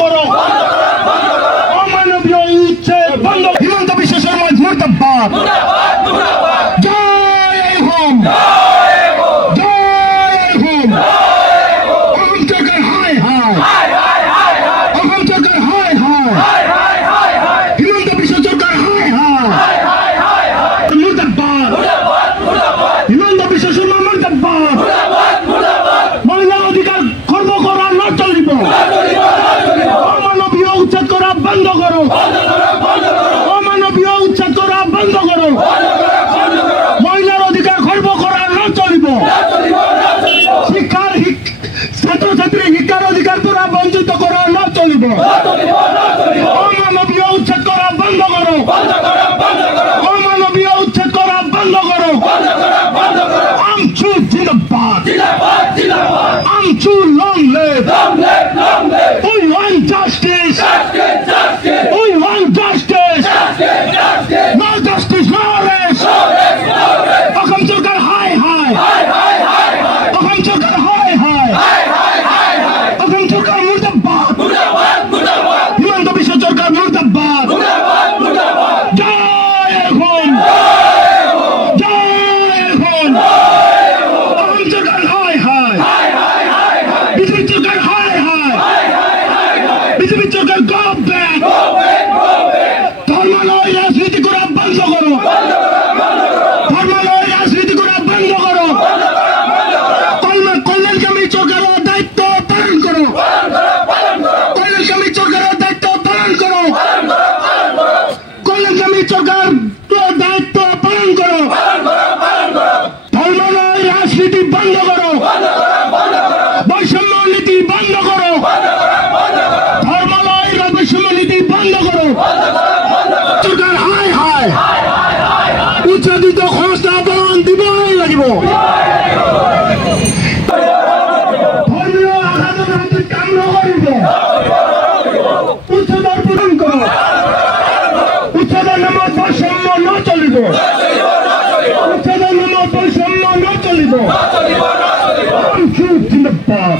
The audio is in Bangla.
করো অমানবীয় উচ্ছেদ বন্ধ হিমন্ত বিশ্ব শর্মা মুর্দাবাদ জয় হোম জয় হোম অসম সরকার হায় হায় অসম সরকার হায় হায় হিমন্ত বিশ্ব সরকার হায় হায় মুর্দাবাদ হিমন্ত বিশ্ব শর্মা মুর্দাবাদ মহিলা অধিকার খর্ব করা না চলিব অমানবীয় উচ্ছেদ করা বন্ধ করো অমানবীয় উচ্ছেদ করা বন্ধ করো মহিলার অধিকার খর্ব করা না চলিব শিক্ষার ছাত্রছাত্রী শিক্ষার অধিকার করা বঞ্চিত করা না চলিব অমানবীয় উচ্ছেদ করা বন্ধ করো অমানবীয় উচ্ছেদ করা বন্ধ করো আমচু জিন্দাবাদ Amochu long live we want justice we want justice no justice no arrest Assam Sarkar hi hi Assam Sarkar hi hi Assam Sarkar মুর্দাবাদ Himanta Biswa Sarkar মুর্দাবাদ Joy home Joy home Assam Sarkar hi hi BJP Sarkar hi hi BJP Sarkar go back ধর্মালয় রাজনীতি করা বন্ধ করো ধর্মালয় রাজনীতি করা বন্ধ করো কল্যাণকামী সরকারের দায়িত্ব পালন করো কল্যাণকামী সরকারের দায়িত্ব পালন করো কল্যাণকামী সরকার দায়িত্ব পালন করো ধর্মালয় রাজনীতি বন্ধ করো বৈষম্য নীতি বন্ধ করো ধর্মালয় বৈষম্য নীতি বন্ধ করো সরকার হায় হায় উচ্চাদিত খরচটা বহন দিবই লাগিব ধর্মীয় আঘাতৰ হাতত কাম নকৰিব উচ্ছেদৰ পূৰণ কৰক উচ্ছেদৰ নামত বৈষম্য নচলিব উচ্ছেদৰ নামত বৈষম্য নচলিব জিন্দাবাদ